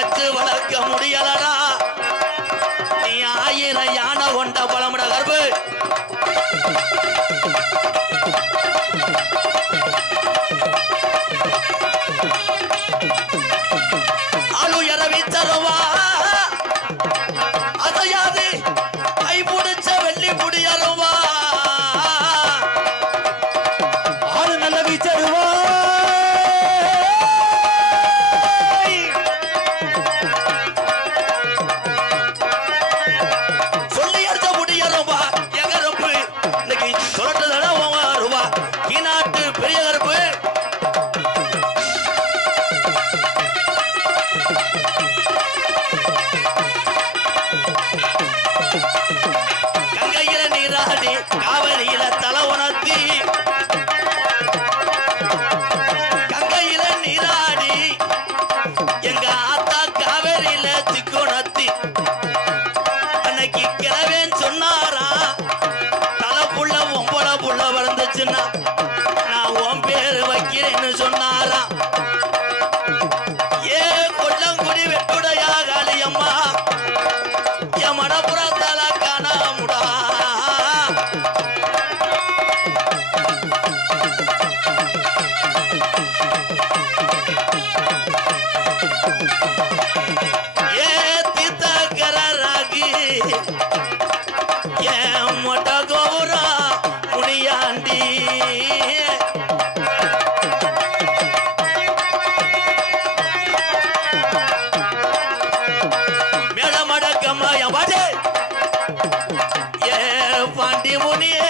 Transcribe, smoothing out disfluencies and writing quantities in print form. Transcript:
வச்சு வளர்க்க முடியலடா. நீ 1000 யானை கொண்ட பலமுட கருப்பு. ஆளுயர வீச்சருவா அதையாது கை பிடிச்ச வெள்ளி முடியருவா. ஆளு நல்ல வீச்சருவா சொல்லி அடிச்ச முடியருவா. எகருப்பு இன்னைக்கு சொல்லட்டு தடவை ஈநாட்டு பெரிய கருப்பு. கங்கையில நீராடி காவிரியில தலை உணர்த்தி, கங்கையில நீராடி எங்க ஆத்தா காவிரியில திக்குணத்தி. அன்னைக்கு கிழவேன் சொன்னாரா தலை புள்ள ஒம்பள புள்ள வளர்ந்துச்சுன்னா நான் உன் பேரு வைக்கிறேன்னு சொன்னாரா. ஏ கொல்லங்குடி வெட்டுடையா காளியம்மா என் மடப்புறத்தால காணாமுடா. ஏ தீர்த்தக்கராகி என் மொட்ட கோபுரா முனியாண்டி. மேடமடக்கம்மா என் பாட்டு ஏ பாண்டி முனியே